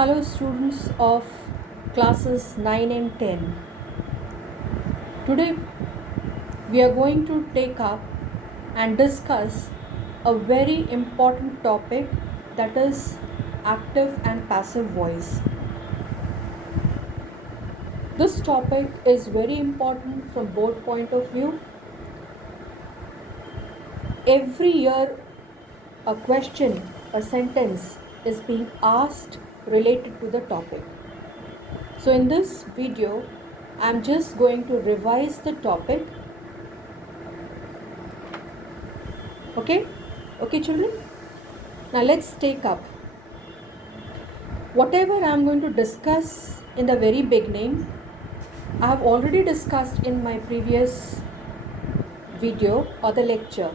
Hello students of classes 9 and 10. Today we are going to take up and discuss a very important topic, that is active and passive voice. This topic is very important from both point of view. Every year a question, a sentence is being asked related to the topic. So in this video, I'm just going to revise the topic. Okay children, now let's take up whatever I'm going to discuss in the very beginning. I have already discussed in my previous video or the lecture,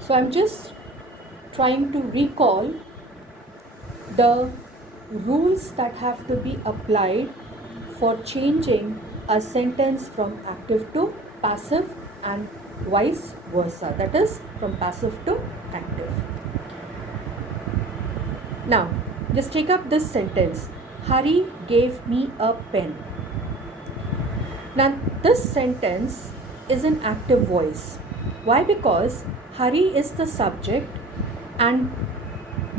so I'm just trying to recall the rules that have to be applied for changing a sentence from active to passive and vice versa, that is from passive to active. Now just take up this sentence, Hari gave me a pen. Now this sentence is an active voice. Why? Because Hari is the subject and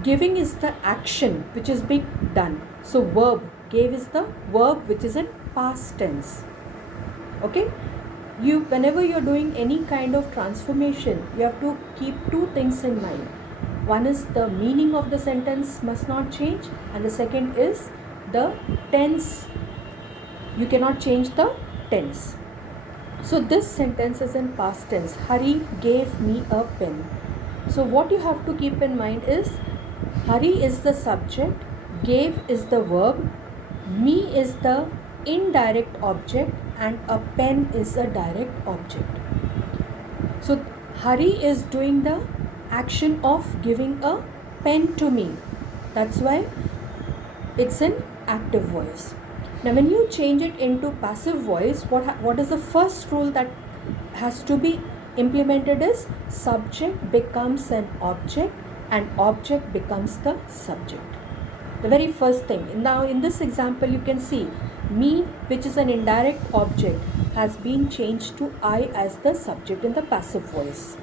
giving is the action which is being done. So verb, gave is the verb which is in past tense. Okay, whenever you're doing any kind of transformation, you have to keep two things in mind. One is the meaning of the sentence must not change, and the second is the tense. You cannot change the tense. So this sentence is in past tense. Hari gave me a pen. So what you have to keep in mind is Hari is the subject, gave is the verb, me is the indirect object, and a pen is a direct object. So Hari is doing the action of giving a pen to me. That's why it's an active voice. Now when you change it into passive voice, what is the first rule that has to be implemented is subject becomes an object and object becomes the subject. The very first thing. Now in this example you can see me, which is an indirect object, has been changed to I as the subject in the passive voice.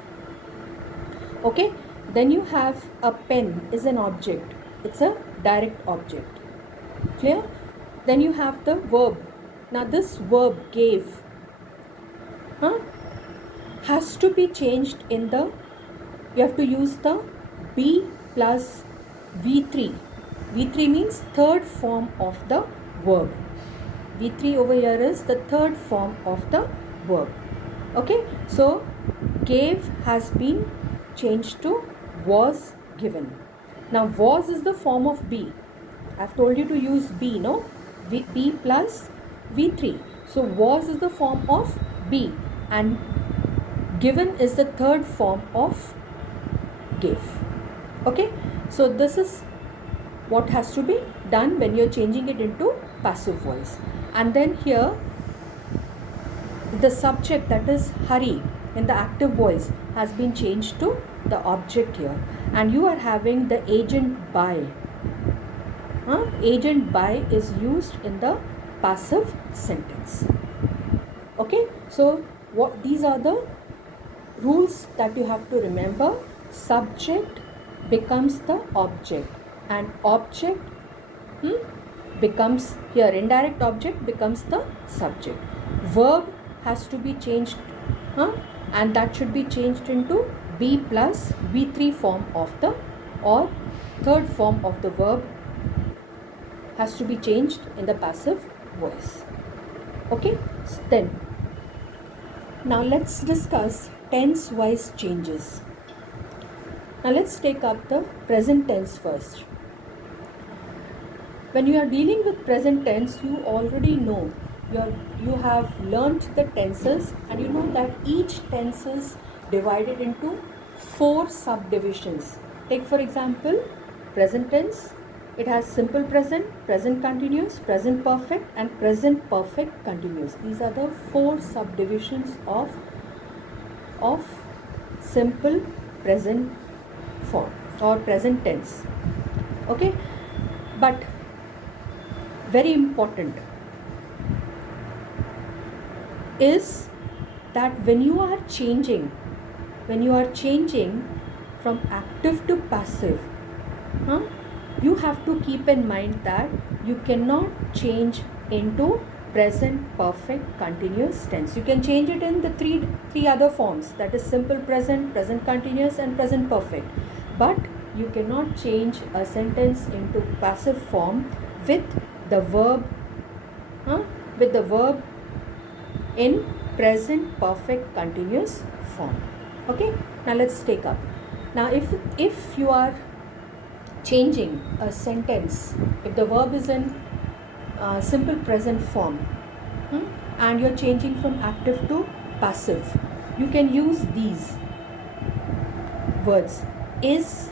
Okay, then you have a pen is an object, it's a direct object. Clear? Then you have the verb. Now this verb gave has to be changed in the, you have to use the be plus V3. V3 means third form of the verb. V3 over here is the third form of the verb. Okay, so gave has been changed to was given. Now was is the form of be. I have told you to use be, no? Be plus V3. So was is the form of be and given is the third form of gave. Okay, so this is what has to be done when you're changing it into passive voice. And then here the subject, that is Hari, in the active voice has been changed to the object here, and you are having the agent by. Agent by is used in the passive sentence. Okay, so these are the rules that you have to remember. Subject becomes the object and object becomes, here indirect object becomes the subject. Verb has to be changed and that should be changed into be plus V3 form of the, or third form of the verb has to be changed in the passive voice. Okay, so then now let's discuss tense wise changes. Now let's take up the present tense first. When you are dealing with present tense, you already know, you have learnt the tenses, and you know that each tense is divided into 4 subdivisions. Take for example present tense. It has simple present, present continuous, present perfect, and present perfect continuous. These are the 4 subdivisions of simple present form or present tense. Okay, but very important is that when you are changing from active to passive, you have to keep in mind that you cannot change into present perfect continuous tense. You can change it in the three other forms, that is simple present, present continuous and present perfect, but you cannot change a sentence into passive form with the verb in present perfect continuous form. Okay, now let's take up. Now if you are changing a sentence, if the verb is in simple present form, and you're changing from active to passive, you can use these words: is,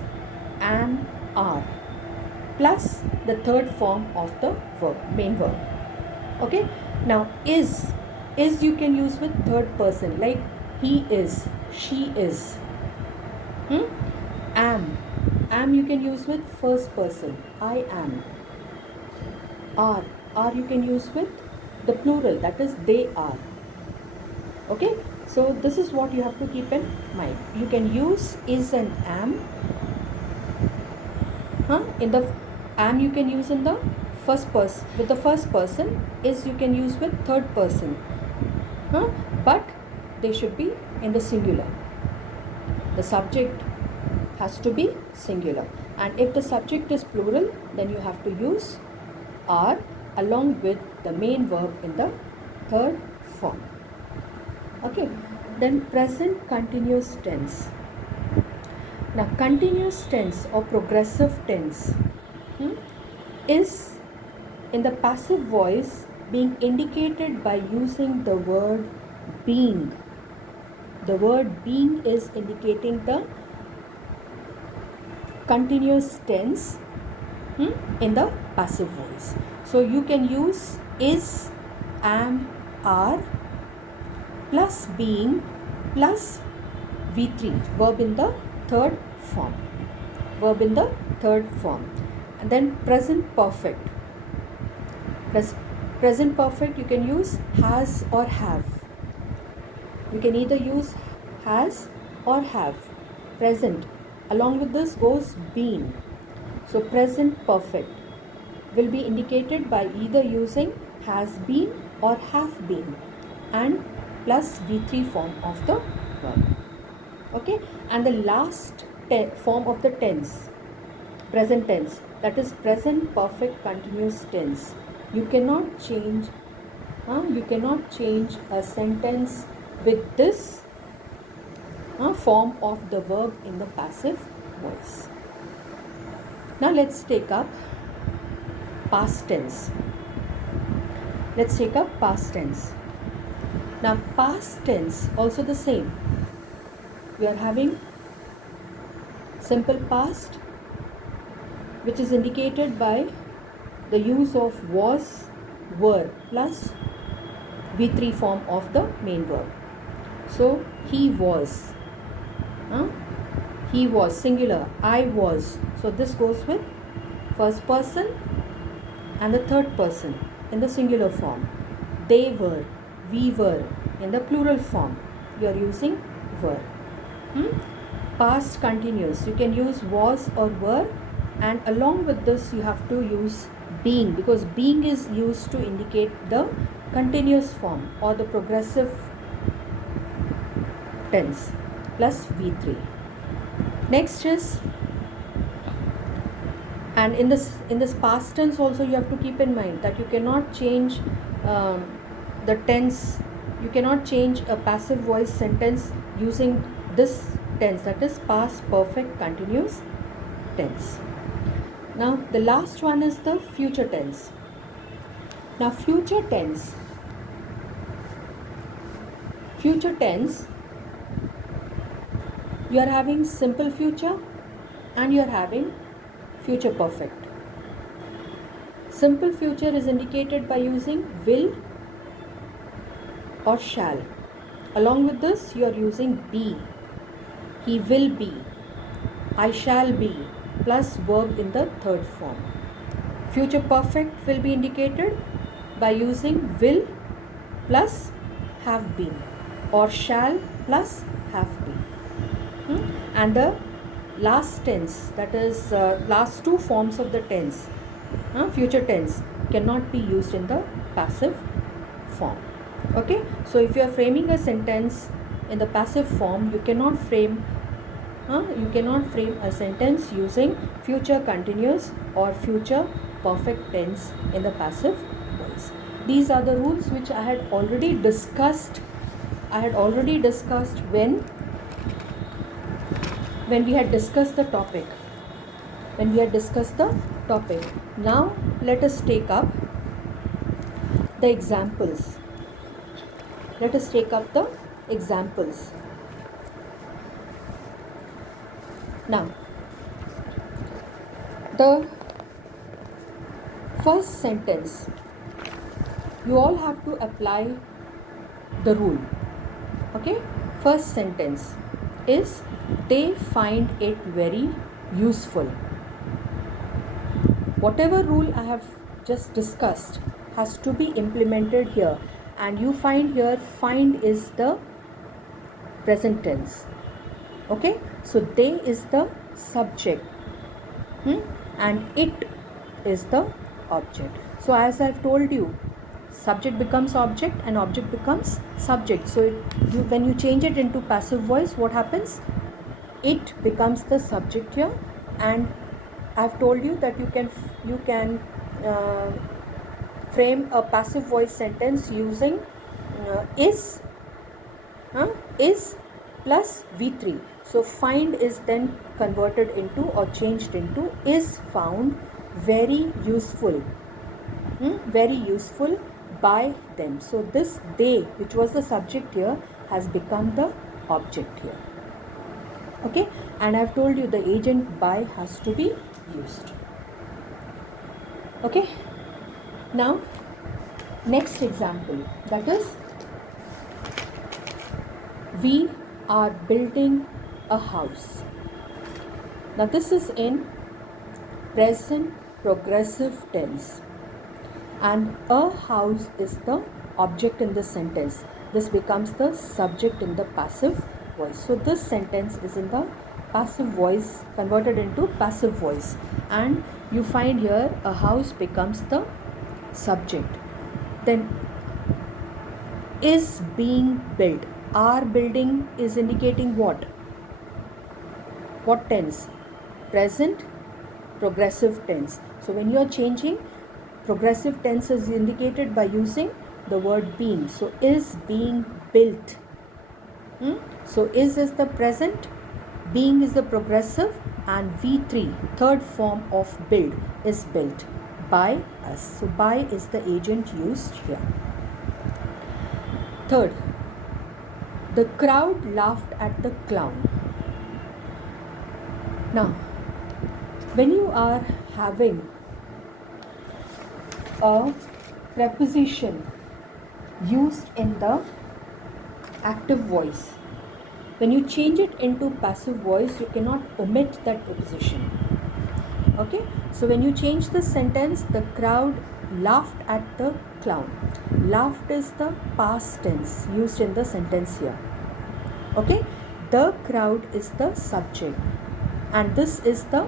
am, are, plus the third form of the verb, main verb. Okay, now is you can use with third person, like he is, she is. Am you can use with first person, I am. Are you can use with the plural, that is they are. Okay, so this is what you have to keep in mind. You can use is and am. In the am you can use in the first person, with the first person. Is you can use with third person, but they should be in the singular. The subject has to be singular, and if the subject is plural, then you have to use are along with the main verb in the third form. Okay, then present continuous tense. Now continuous tense or progressive tense is in the passive voice being indicated by using the word being. The word being is indicating the continuous tense in the passive voice. So you can use is, am, are plus being plus V3, verb in the third form. Verb in the third form. And then present perfect. Present perfect you can use has or have. You can either use has or have. Present. Along with this goes been. So present perfect will be indicated by either using has been or have been and plus V3 form of the verb. Okay, and the last form of the tense, present tense, that is present perfect continuous tense. You cannot change a sentence with this form of the verb in the passive voice. Now let's take up past tense. Let's take up past tense. Now past tense also the same. We are having simple past, which is indicated by the use of was, were plus V3 form of the main verb. So he was. He was singular, I was. So this goes with first person and the third person in the singular form. They were, we were in the plural form. You are using were. Past continuous, you can use was or were, and along with this you have to use being, because being is used to indicate the continuous form or the progressive tense plus V3. Next is, and in this past tense also you have to keep in mind that you cannot change the tense. You cannot change a passive voice sentence using this tense, that is past perfect continuous tense. Now the last one is the future tense. Now future tense, you are having simple future and you are having future perfect. Simple future is indicated by using will or shall. Along with this you are using be. He will be, I shall be plus verb in the third form. Future perfect will be indicated by using will plus have been, or shall plus have been. And the last tense, that is last two forms of the tense, future tense, cannot be used in the passive form. Okay, so if you are framing a sentence in the passive form, you cannot frame a sentence using future continuous or future perfect tense in the passive voice. These are the rules which I had already discussed when we had discussed the topic. Now let us take up the examples. Now, the first sentence, you all have to apply the rule. Okay, first sentence is, they find it very useful. Whatever rule I have just discussed has to be implemented here, and you find here, find is the present tense. Okay, so they is the subject, and it is the object. So as I've told you, subject becomes object and object becomes subject. So when you change it into passive voice, what happens? It becomes the subject here, and I've told you that you can frame a passive voice sentence using is plus V3. So find is then converted into or changed into is found very useful, by them. So this they, which was the subject here, has become the object here. Okay, and I've told you the agent by has to be used. Okay, now next example, that is, we are building a house. Now this is in present progressive tense, and a house is the object in this sentence. This becomes the subject in the passive voice. So this sentence is in the passive voice, converted into passive voice, and you find here a house becomes the subject. Then is being built. Are building is indicating what? What tense? Present progressive tense. So when you are changing, progressive tense is indicated by using the word being. So is being built. So is the present, being is the progressive, and V3, third form of build, is built by us. So by is the agent used here. Third, the crowd laughed at the clown. Now, when you are having a preposition used in the active voice, when you change it into passive voice, you cannot omit that preposition. Okay, so when you change the sentence, the crowd laughed at the clown. Laughed is the past tense used in the sentence here. Okay, the crowd is the subject, and this is the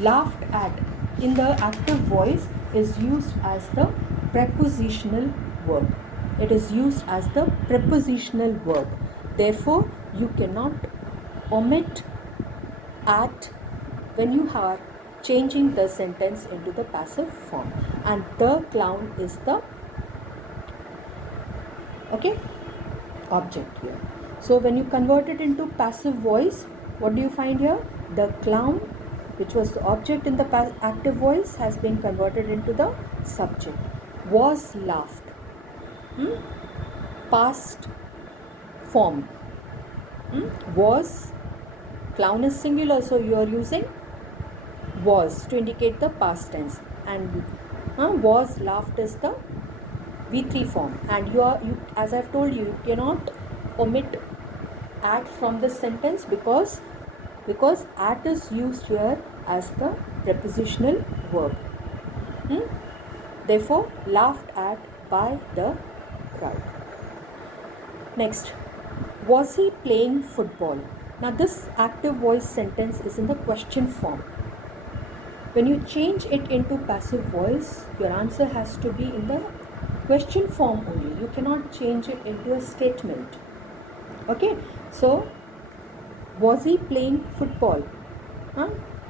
laughed at in the active voice is used as the prepositional verb. It is used as the prepositional verb. Therefore, you cannot omit at when you are changing the sentence into the passive form. And the clown is the object here. So when you convert it into passive voice, what do you find here? The clown, which was the object in the active voice, has been converted into the subject. Was laughed. Past form. Was, clown is singular, so you are using was to indicate the past tense, and was laughed is the V3 form, and you as I've told you, you cannot omit at from this sentence because at is used here as the prepositional verb. Therefore laughed at by the crowd. Next, was he playing football? Now this active voice sentence is in the question form. When you change it into passive voice, your answer has to be in the question form only. You cannot change it into a statement. Okay, so was he playing football?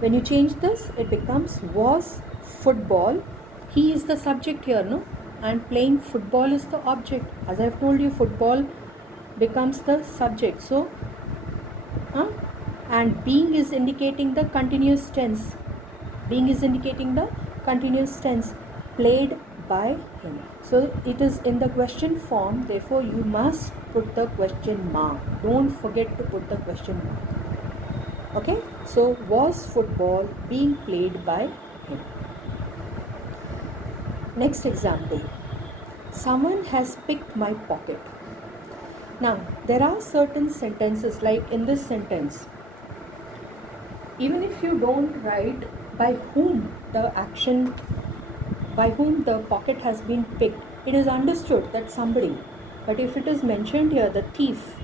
When you change this, it becomes was football. He is the subject here, no? And playing football is the object. As I have told you, football becomes the subject. So, and being is indicating the continuous tense. Being is indicating the continuous tense. Played by him. So it is in the question form. Therefore, you must put the question mark. Don't forget to put the question mark. Okay. So was football being played by him? Next example. Someone has picked my pocket. Now there are certain sentences like in this sentence. Even if you don't write by whom the action, by whom the pocket has been picked, it is understood that somebody. But if it is mentioned here, the thief,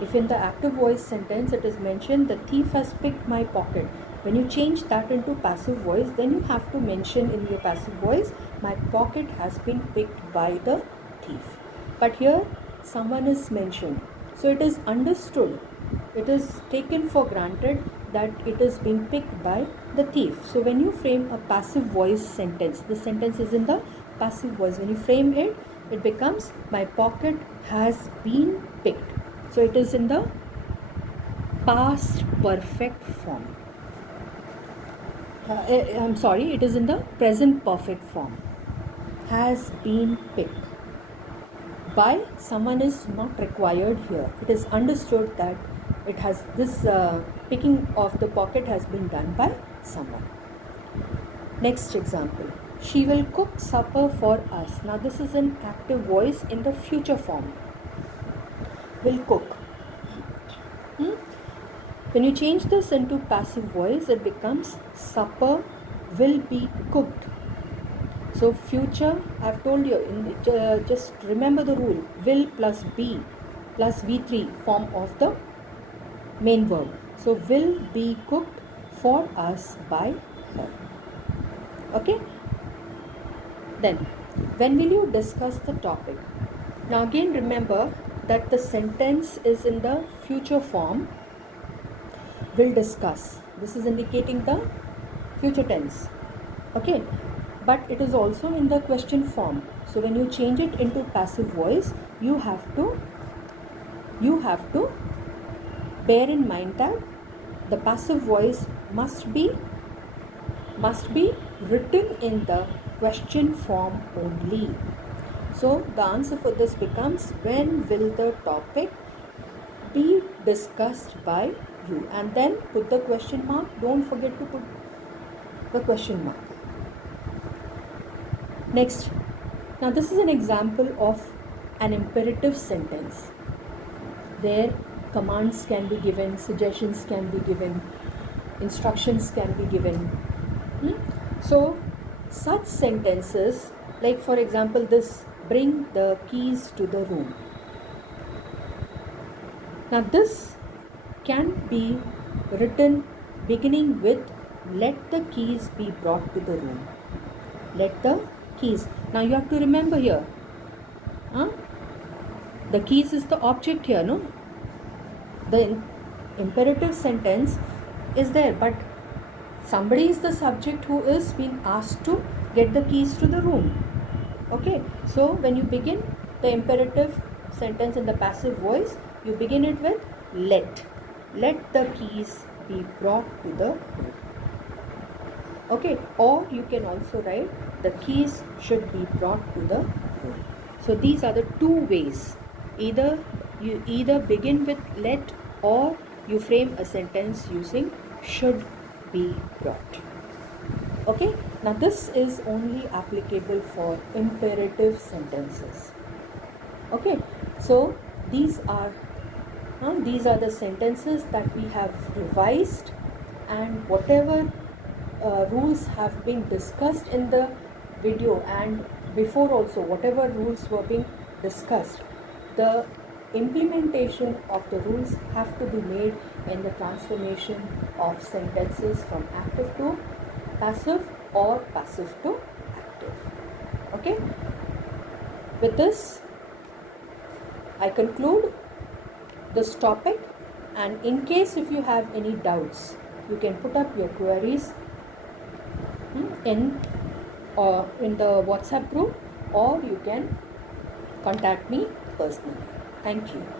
if in the active voice sentence it is mentioned the thief has picked my pocket, when you change that into passive voice, then you have to mention in your passive voice, my pocket has been picked by the thief. But here someone is mentioned, so it is understood, it is taken for granted that it is being picked by the thief. So when you frame a passive voice sentence, the sentence is in the passive voice. When you frame it, it becomes my pocket has been picked. So it is in the past perfect form. It is in the present perfect form. Has been picked. By someone is not required here. It is understood that it has this picking of the pocket has been done by someone. Next example. She will cook supper for us. Now this is an active voice in the future form. Will cook. When you change this into passive voice, it becomes supper will be cooked. So future, I have told you, just remember the rule, will plus be plus V3 form of the main verb. So will be cooked for us by her. Okay. Then, when will you discuss the topic? Now again remember that the sentence is in the future form. Will discuss. This is indicating the future tense. Okay. But it is also in the question form. So when you change it into passive voice, you have to bear in mind that the passive voice must be written in the question form only. So the answer for this becomes, when will the topic be discussed by you? And then put the question mark. Don't forget to put the question mark. Next, now this is an example of an imperative sentence. There commands can be given, suggestions can be given, instructions can be given. So such sentences, like for example this, bring the keys to the room. Now this can be written beginning with, let the keys be brought to the room. Let the keys. Now you have to remember here, the keys is the object here, no? The imperative sentence is there, but somebody is the subject who is being asked to get the keys to the room. Okay, so when you begin the imperative sentence in the passive voice, you begin it with let the keys be brought to the room. Okay, or you can also write the keys should be brought to the room. So these are the two ways. You either begin with let, or you frame a sentence using should be brought. Okay, now this is only applicable for imperative sentences. Okay, so these are the sentences that we have revised, and whatever rules have been discussed in the video, and before also whatever rules were being discussed, the implementation of the rules have to be made in the transformation of sentences from active to passive or passive to active. Okay, with this I conclude this topic, and in case if you have any doubts, you can put up your queries in the WhatsApp group, or you can contact me personally. Thank you.